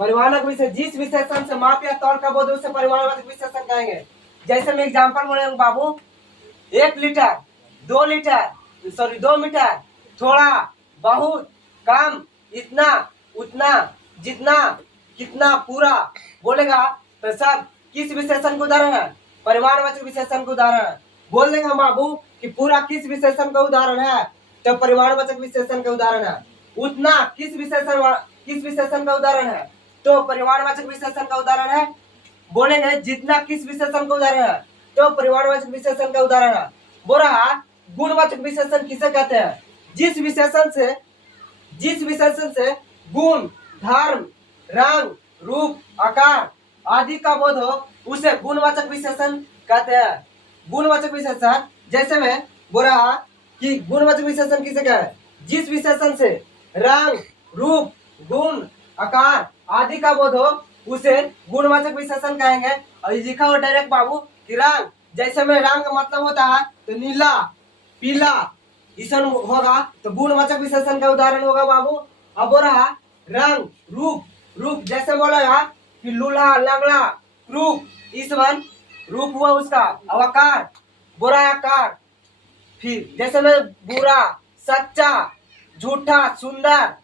परिमाणक विशेषण, जिस विशेषण से माप या तौल का बोध उसे परिमाणवाचक विशेषण कहेंगे। जैसे मैं एग्जांपल बोलेंगे बाबू, 1 लीटर, 2 लीटर, सॉरी 2 मीटर, थोड़ा, बहुत, कम, इतना, उतना, जितना, कितना, पूरा बोलेगा तो सब किस विशेषण का उदाहरण है? परिमाणवाचक विशेषण का उदाहरण है। बोल देंगे बाबू कि पूरा किस विशेषण का उदाहरण है? तो परिमाणवाचक विशेषण का उदाहरण है। उतना किस विशेषण का उदाहरण है? तो परिमाणवाचक विशेषण का उदाहरण है। बोलेंगे जितना किस विशेषण का उदाहरण है? तो परिमाणवाचक विशेषण का उदाहरण है। बोल रहा गुणवाचक विशेषण किसे कहते हैं? जिस विशेषण से गुण, धर्म, रंग, रूप, आकार आदि का बोध हो उसे गुणवाचक विशेषण कहते हैं। गुणवाचक विशेषण, जैसे मैं बोल रहा कि गुणवाचक विशेषण किसे कहते हैं? जिस विशेषण से रंग, रूप, गुण, आकार आदि का बोध हो उसे गुणवाचक विशेषण कहेंगे। और लिखा हो डायरेक्ट बाबू कि रंग, जैसे में रंग का मतलब होता है तो नीला, पीला, ईसन होगा तो गुणवाचक विशेषण का उदाहरण होगा बाबू। अब हो रहा रंग, रूप, रूप जैसे बोलेगा कि लूल्हा, लंगड़ा, रूप, ईसवन रूप हुआ उसका। अब आकार, बुरा आकार, फिर जैसे में बुरा, सच्चा, झूठा, सुंदर,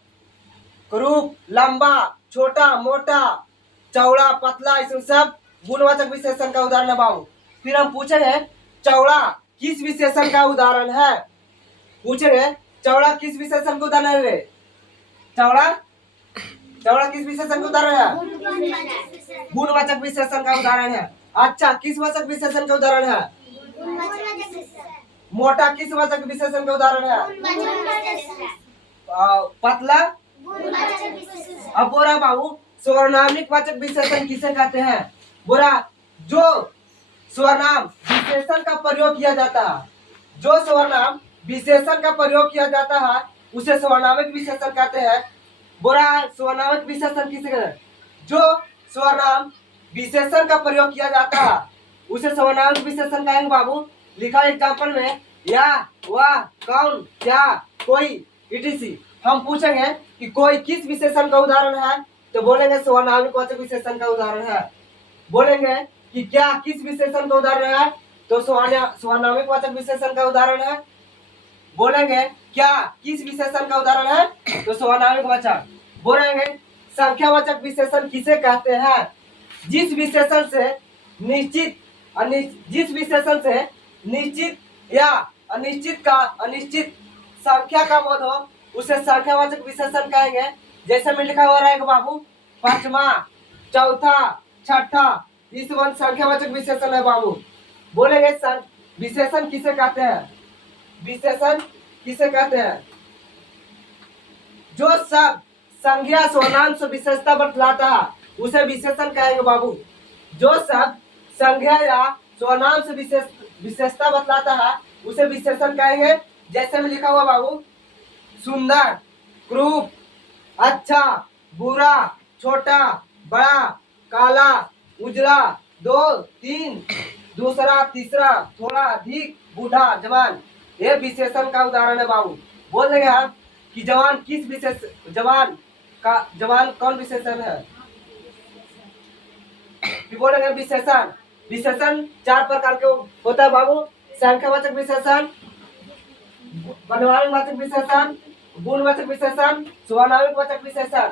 रूप, लंबा, छोटा, मोटा, चौड़ा, पतला, इसमें सब गुणवाचक विशेषण का उदाहरण है बाबू। फिर हम पूछेंगे चौड़ा किस विशेषण का उदाहरण है? पूछेंगे चौड़ा किस विशेषण का उदाहरण है? चौड़ा किस विशेषण का उदाहरण है? गुणवाचक विशेषण का उदाहरण है। अच्छा, किस वाचक विशेषण का उदाहरण है? मोटा किस वाचक विशेषण का उदाहरण है? पतला। अब बोरा बाबू स्वर्णामिक वाचक विशेषण किसे कहते हैं? बोरा जो स्वर्नाम विशेषण का प्रयोग किया जाता है, जो स्वर्नाम विशेषण का प्रयोग किया जाता है उसे स्वर्णामिक विशेषण कहते हैं। बोरा स्वर्णामिक विशेषण किसे कहते हैं? जो स्वर्नाम विशेषण का प्रयोग किया जाता है उसे स्वर्णामिक विशेषण कहेंगे बाबू। लिखा एग्जाम्पल में या, वह, कौन, क्या, कोई, इटीसी। हम पूछेंगे कि कोई किस विशेषण का उदाहरण है? तो बोलेंगे स्वर्णामिक वाचक विशेषण का उदाहरण है। बोलेंगे कि क्या किस विशेषण का उदाहरण है? तो स्वर्णामिक वाचक विशेषण का उदाहरण है। बोलेंगे क्या किस विशेषण का उदाहरण है? तो स्वर्णामिक वाचक। बोलेंगे संख्यावाचक विशेषण किसे कहते हैं? जिस विशेषण से निश्चित या अनिश्चित संख्या का बोध हो उसे संख्यावाचक विशेषण कहेंगे। जैसे में लिखा हो रहा है बाबू, पांचवा, चौथा, छठा, इस वन संख्यावाचक विशेषण है बाबू। बोलेंगे विशेषण किसे कहते हैं? विशेषण किसे कहते हैं? जो सब संज्ञा स्वर्नाम से विशेषता बतलाता है उसे विशेषण कहेंगे बाबू। जो सब संज्ञा या स्वर्नाम से विशेषता बतलाता है उसे विशेषण कहेंगे। जैसे में लिखा हुआ बाबू, सुंदर, क्रूप, अच्छा, बुरा, छोटा, बड़ा, काला, उजला, 2, 3, दूसरा, तीसरा, थोड़ा, अधिक, बूढ़ा, जवान, ये विशेषण का उदाहरण है बाबू। बोल देंगे हम कि जवान कौन विशेषण है? बोलेंगे विशेषण 4 प्रकार के होता है बाबू। संख्यावाचक विशेषण, परिमाणवाचक विशेषण, गुणवाचक विशेषण, स्वर्णामिक वाचक विशेषण।